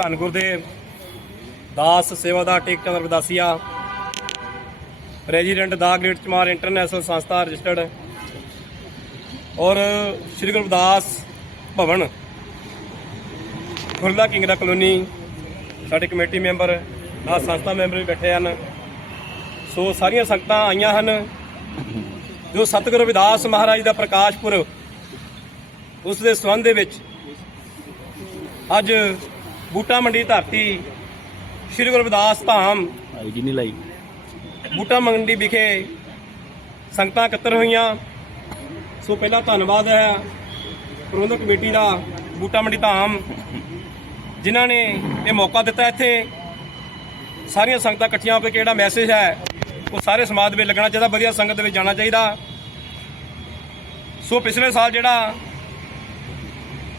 ਧੰਨ ਗੁਰਦੇਵ ਦਾਸ ਸੇਵਾਦਾਰ Tek Chander Vidasia, president the great Chamar international ਸੰਸਥਾ ਰਜਿਸਟਰਡ, ਔਰ ਸ਼੍ਰੀ ਗੁਰੂ ਰਵਿਦਾਸ ਭਵਨ ਖੁਰਦਾ ਕਿੰਗਰਾ ਕਲੋਨੀ, ਸਾਡੇ ਕਮੇਟੀ ਮੈਂਬਰ, ਨਾਲ ਸੰਸਥਾ ਮੈਂਬਰ ਵੀ ਬੈਠੇ ਹਨ। ਸੋ ਸਾਰੀਆਂ ਸੰਗਤਾਂ ਆਈਆਂ ਹਨ। ਜੋ ਸਤਿਗੁਰੂ ਰਵਿਦਾਸ ਮਹਾਰਾਜ ਦਾ ਪ੍ਰਕਾਸ਼ ਪੁਰਬ, ਉਸ ਦੇ ਸੰਬੰਧ ਦੇ ਵਿੱਚ ਅੱਜ ਬੂਟਾ ਮੰਡੀ ਧਰਤੀ ਸ਼੍ਰੀ ਗੁਰੂ ਰਵਿਦਾਸ ਧਾਮ। ਆਈ ਜੀ ਨਹੀਂ ਲਾਈ। ਬੂਟਾ ਮੰਡੀ ਵਿਖੇ ਸੰਗਤਾਂ ਇਕੱਤਰ ਹੋਈਆਂ। ਸੋ ਪਹਿਲਾ ਧੰਨਵਾਦ ਹੈ ਪ੍ਰਬੰਧਕ ਕਮੇਟੀ ਦਾ ਬੂਟਾ ਮੰਡੀ ਧਾਮ ਜਿਨ੍ਹਾਂ ਨੇ ਇਹ ਮੌਕਾ ਦਿੱਤਾ ਇੱਥੇ। ਸਾਰੀਆਂ ਸੰਗਤਾਂ ਇਕੱਠੀਆਂ ਹੋ ਕੇ ਕਿਹੜਾ ਮੈਸੇਜ ਹੈ ਉਹ ਸਾਰੇ ਸਮਾਜ ਦੇ ਵਿੱਚ ਲੱਗਣਾ ਚਾਹੀਦਾ ਵਧੀਆ ਸੰਗਤ ਦੇ ਵਿੱਚ ਜਾਣਾ ਚਾਹੀਦਾ। ਸੋ ਪਿਛਲੇ ਸਾਲ ਜਿਹੜਾ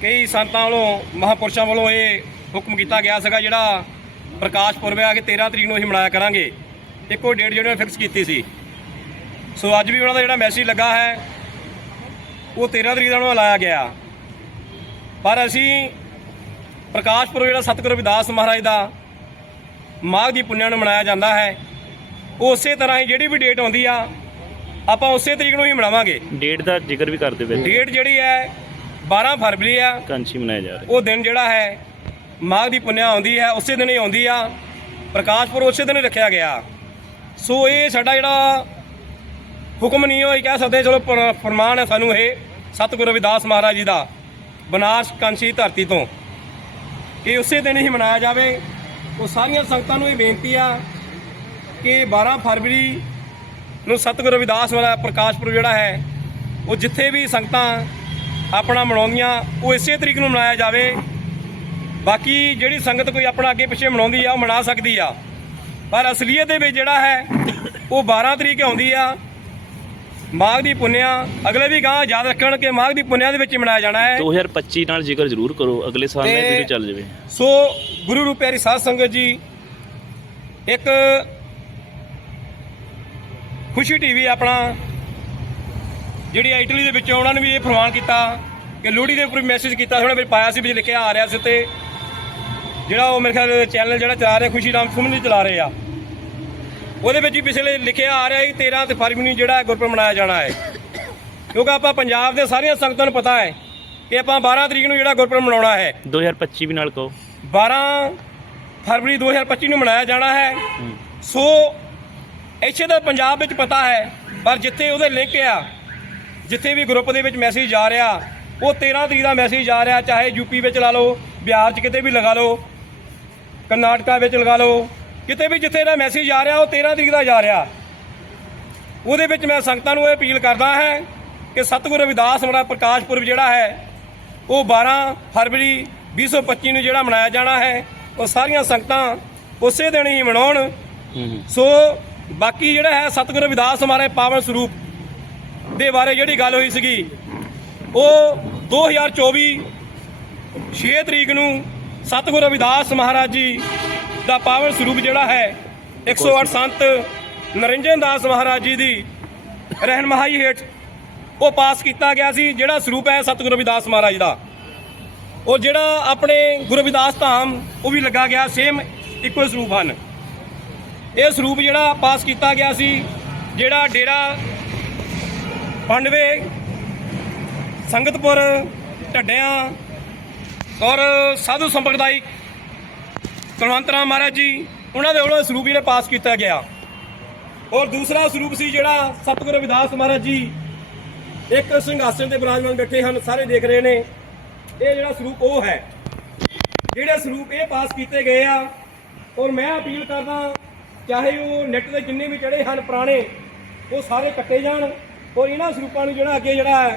ਕਈ ਸੰਤਾਂ ਵੱਲੋਂ ਮਹਾਪੁਰਸ਼ਾਂ ਵੱਲੋਂ ਇਹ ਹੁਕਮ ਕੀਤਾ ਗਿਆ ਸੀਗਾ ਜਿਹੜਾ ਪ੍ਰਕਾਸ਼ ਪੁਰਬ ਆ ਕਿ 13 ਤਰੀਕ ਨੂੰ ਅਸੀਂ ਮਨਾਇਆ ਕਰਾਂਗੇ। ਇੱਕੋ ਡੇਟ ਜਿਹੜੀ ਫਿਕਸ ਕੀਤੀ ਸੀ। ਸੋ ਅੱਜ ਵੀ ਉਹਨਾਂ ਦਾ ਜਿਹੜਾ ਮੈਸੇਜ ਲੱਗਾ ਹੈ ਉਹ 13 ਤਰੀਕ ਦਾ ਉਹਨਾਂ ਲਾਇਆ ਗਿਆ। ਪਰ ਅਸੀਂ ਪ੍ਰਕਾਸ਼ ਪੁਰਬ ਜਿਹੜਾ ਸਤਿਗੁਰੂ ਰਵਿਦਾਸ ਮਹਾਰਾਜ ਦਾ ਮਾਘ ਦੀ ਪੁੰਨਿਆ ਨੂੰ ਮਨਾਇਆ ਜਾਂਦਾ ਹੈ ਉਸੇ ਤਰ੍ਹਾਂ ਹੀ ਜਿਹੜੀ ਵੀ ਡੇਟ ਆਉਂਦੀ ਆ ਆਪਾਂ ਉਸੇ ਤਰੀਕ ਨੂੰ ਹੀ ਮਨਾਵਾਂਗੇ। ਡੇਟ ਦਾ ਜ਼ਿਕਰ ਵੀ ਕਰਦੇ ਪਏ ਡੇਟ ਜਿਹੜੀ ਹੈ 12 ਫਰਵਰੀ ਆ। ਕਾਂਚੀ ਮਨਾਇਆ ਜਾ ਰਿਹਾ ਉਹ ਦਿਨ ਜਿਹੜਾ ਹੈ ਮਾਘ ਦੀ ਪੁੰਨਿਆ ਆਉਂਦੀ ਹੈ, ਉਸੇ ਦਿਨ ਹੀ ਆਉਂਦੀ ਆ। ਪ੍ਰਕਾਸ਼ ਪੁਰਬ ਉਸੇ ਦਿਨ ਹੀ ਰੱਖਿਆ ਗਿਆ। ਸੋ ਇਹ ਸਾਡਾ ਜਿਹੜਾ ਹੁਕਮ ਨਹੀਂ ਹੋਈ ਕਹਿ ਸਕਦੇ, ਚਲੋ ਫਰਮਾਨ ਹੈ ਸਾਨੂੰ ਇਹ, ਸਤਿਗੁਰੂ ਰਵਿਦਾਸ ਮਹਾਰਾਜ ਜੀ ਦਾ, ਬਨਾਰਸ ਕਾਂਸੀ ਧਰਤੀ ਤੋਂ। ਇਹ ਉਸੇ ਦਿਨ ਹੀ ਮਨਾਇਆ ਜਾਵੇ। ਉਹ ਸਾਰੀਆਂ ਸੰਗਤਾਂ ਨੂੰ ਇਹ ਬੇਨਤੀ ਆ ਕਿ 12 ਫਰਵਰੀ ਨੂੰ ਸਤਿਗੁਰੂ ਰਵਿਦਾਸ ਵਾਲਾ ਪ੍ਰਕਾਸ਼ ਪੁਰਬ ਜਿਹੜਾ ਹੈ, ਉਹ ਜਿੱਥੇ ਵੀ ਸੰਗਤਾਂ ਆਪਣਾ ਮਨਾਉਂਦੀਆਂ, ਉਹ ਇਸੇ ਤਰੀਕ ਨੂੰ ਮਨਾਇਆ ਜਾਵੇ। ਬਾਕੀ ਜਿਹੜੀ ਸੰਗਤ ਕੋਈ ਆਪਣਾ ਅੱਗੇ ਪਿੱਛੇ ਮਨਾਉਂਦੀ ਆ ਉਹ ਮਨਾ ਸਕਦੀ ਆ। ਪਰ ਅਸਲੀਅਤ ਦੇ ਵਿੱਚ ਜਿਹੜਾ ਹੈ ਉਹ 12 ਤਰੀਕ ਆਉਂਦੀ ਆ। ਮਾਘ ਦੀ ਪੁੰਨਿਆ ਅਗਲੇ ਵੀ ਗਾਂ ਯਾਦ ਰੱਖਣ ਕਿ ਮਾਘ ਦੀ ਪੁੰਨਿਆ ਦੇ ਵਿੱਚ ਮਨਾਇਆ ਜਾਣਾ ਹੈ। 2025 ਨਾਲ ਜ਼ਿਕਰ ਜ਼ਰੂਰ ਕਰੋ ਅਗਲੇ ਸਾਲ ਇਹ ਵੀਡੀਓ ਚੱਲ ਜਾਵੇ। ਸੋ ਗੁਰੂ ਰੂਪ ਪਿਆਰੀ ਸਾਧ ਸੰਗਤ ਜੀ ਇੱਕ ਖੁਸ਼ੀ ਟੀਵੀ ਆਪਣਾ ਜਿਹੜੀ ਇਟਲੀ ਦੇ ਵਿੱਚੋਂ ਉਹਨਾਂ ਨੇ ਵੀ ਇਹ ਫਰਮਾਨ ਕੀਤਾ ਕਿ ਲੋਹੜੀ ਦੇ ਉੱਪਰ ਮੈਸੇਜ ਕੀਤਾ ਸੀ ਉਹਨੇ ਵਿੱਚ ਪਾਇਆ ਸੀ ਵਿੱਚ ਲਿਖਿਆ ਆ ਰਿਹਾ ਸੀ ਤੇ ਜਿਹੜਾ ਉਹ ਮੇਰੇ ਖਿਆਲ ਚੈਨਲ ਜਿਹੜਾ ਚਲਾ ਰਿਹਾ ਖੁਸ਼ੀ ਰਾਮ ਸੁਮਨ ਜੀ ਚਲਾ ਰਹੇ ਆ। ਉਹਦੇ ਵਿੱਚ ਹੀ ਪਿਛਲੇ ਲਿਖਿਆ ਆ ਰਿਹਾ ਸੀ 13 ਤੇ ਫਰਵਰੀ ਨੂੰ ਜਿਹੜਾ ਗੁਰਪੁਰਬ ਮਨਾਇਆ ਜਾਣਾ ਹੈ। ਕਿਉਂਕਿ ਆਪਾਂ ਪੰਜਾਬ ਦੇ ਸਾਰੀਆਂ ਸੰਗਤਾਂ ਨੂੰ ਪਤਾ ਹੈ ਕਿ ਆਪਾਂ 12 ਤਰੀਕ ਨੂੰ ਜਿਹੜਾ ਗੁਰਪੁਰਬ ਮਨਾਉਣਾ ਹੈ। 2025 ਵੀ ਨਾਲ ਕਹੋ। 12 ਫਰਵਰੀ 2025 ਨੂੰ ਮਨਾਇਆ ਜਾਣਾ ਹੈ। ਹੂੰ। ਸੋ ਇੱਥੇ ਤਾਂ ਪੰਜਾਬ ਵਿੱਚ ਪਤਾ ਹੈ ਪਰ ਜਿੱਥੇ ਉਹਦੇ ਲਿੰਕ ਆ ਜਿੱਥੇ ਵੀ ਗਰੁੱਪ ਦੇ ਵਿੱਚ ਮੈਸੇਜ ਜਾ ਰਿਹਾ ਉਹ 13 ਤਰੀਕ ਦਾ ਮੈਸੇਜ ਜਾ ਰਿਹਾ ਚਾਹੇ ਯੂਪੀ ਵਿੱਚ ਲਾ ਲਓ ਬਿਹਾਰ 'ਚ ਕਿਤੇ ਵੀ ਲਗਾ ਲਓ ਕਰਨਾਟਕਾ ਵਿੱਚ ਲਗਾ ਲਓ। ਕਿਤੇ ਵੀ ਜਿੱਥੇ ਦਾ ਮੈਸੇਜ ਜਾ ਰਿਹਾ ਉਹ 13 ਤਰੀਕ ਦਾ ਜਾ ਰਿਹਾ। ਉਹਦੇ ਵਿੱਚ ਮੈਂ ਸੰਗਤਾਂ ਨੂੰ ਇਹ ਅਪੀਲ ਕਰਦਾ ਹੈ ਕਿ ਸਤਿਗੁਰੂ ਰਵਿਦਾਸ ਮਹਾਰਾਜ ਪ੍ਰਕਾਸ਼ ਪੁਰਬ ਜਿਹੜਾ ਹੈ ਉਹ 12 ਫਰਵਰੀ 2025 ਨੂੰ ਜਿਹੜਾ ਮਨਾਇਆ ਜਾਣਾ ਹੈ ਉਹ ਸਾਰੀਆਂ ਸੰਗਤਾਂ ਉਸੇ ਦਿਨ ਹੀ ਮਨਾਉਣ। ਸੋ ਬਾਕੀ ਜਿਹੜਾ ਹੈ ਸਤਿਗੁਰੂ ਰਵਿਦਾਸ ਮਹਾਰਾਜ ਪਾਵਨ ਸਰੂਪ ਦੇ ਬਾਰੇ ਜਿਹੜੀ ਗੱਲ ਹੋਈ ਸੀਗੀ ਉਹ 2024 6 ਤਰੀਕ ਨੂੰ ਸਤਿਗੁਰੂ ਰਵਿਦਾਸ ਮਹਾਰਾਜ ਜੀ ਦਾ ਪਾਵਨ ਸਰੂਪ ਜਿਹੜਾ ਹੈ 108 ਸੰਤ ਨਰਿੰਜਨ ਦਾਸ ਮਹਾਰਾਜ ਜੀ ਦੀ ਰਹਿਨਮਾਈ ਹੇਠ ਉਹ ਪਾਸ ਕੀਤਾ ਗਿਆ ਸੀ ਜਿਹੜਾ ਸਰੂਪ ਹੈ ਸਤਿਗੁਰੂ ਰਵਿਦਾਸ ਮਹਾਰਾਜ ਦਾ। ਉਹ ਜਿਹੜਾ ਆਪਣੇ ਗੁਰੂ ਰਵਿਦਾਸ ਧਾਮ ਉਹ ਵੀ ਲੱਗਾ ਗਿਆ ਸੇਮ ਇੱਕੋ ਸਰੂਪ ਹਨ। ਇਹ ਸਰੂਪ ਜਿਹੜਾ ਪਾਸ ਕੀਤਾ ਗਿਆ ਸੀ ਜਿਹੜਾ ਡੇਰਾ ਪੰਡਵੇ ਸੰਗਤਪੁਰ ਢੱਡਿਆਂ ਔਰ ਸਾਧੂ ਸੰਪਰਦਾਇਕ ਕੁਲਵੰਤ ਰਾਮ ਮਹਾਰਾਜ ਜੀ, ਉਹਨਾਂ ਦੇ ਵੱਲੋਂ ਸਰੂਪ ਜਿਹੜਾ ਪਾਸ ਕੀਤਾ ਗਿਆ। ਔਰ ਦੂਸਰਾ ਸਰੂਪ ਸੀ ਜਿਹੜਾ ਸਤਿਗੁਰੂ ਰਵਿਦਾਸ ਮਹਾਰਾਜ ਜੀ ਇੱਕ ਸਿੰਘਾਸਨ ਤੇ ਬਿਰਾਜਮਾਨ ਬੈਠੇ ਹਨ, ਸਾਰੇ ਦੇਖ ਰਹੇ ਨੇ। ਇਹ ਜਿਹੜਾ ਸਰੂਪ ਉਹ ਹੈ। ਜਿਹੜੇ ਸਰੂਪ ਇਹ ਪਾਸ ਕੀਤੇ ਗਏ ਆ, ਔਰ ਮੈਂ ਅਪੀਲ ਕਰਦਾ, ਚਾਹੇ ਉਹ ਨੈਟ ਦੇ ਜਿੰਨੇ ਵੀ ਜਿਹੜੇ ਹਨ ਪੁਰਾਣੇ, ਉਹ ਸਾਰੇ ਕੱਟੇ ਜਾਣ, ਔਰ ਇਹਨਾਂ ਸਰੂਪਾਂ ਨੂੰ ਜਿਹੜਾ ਅੱਗੇ ਜਿਹੜਾ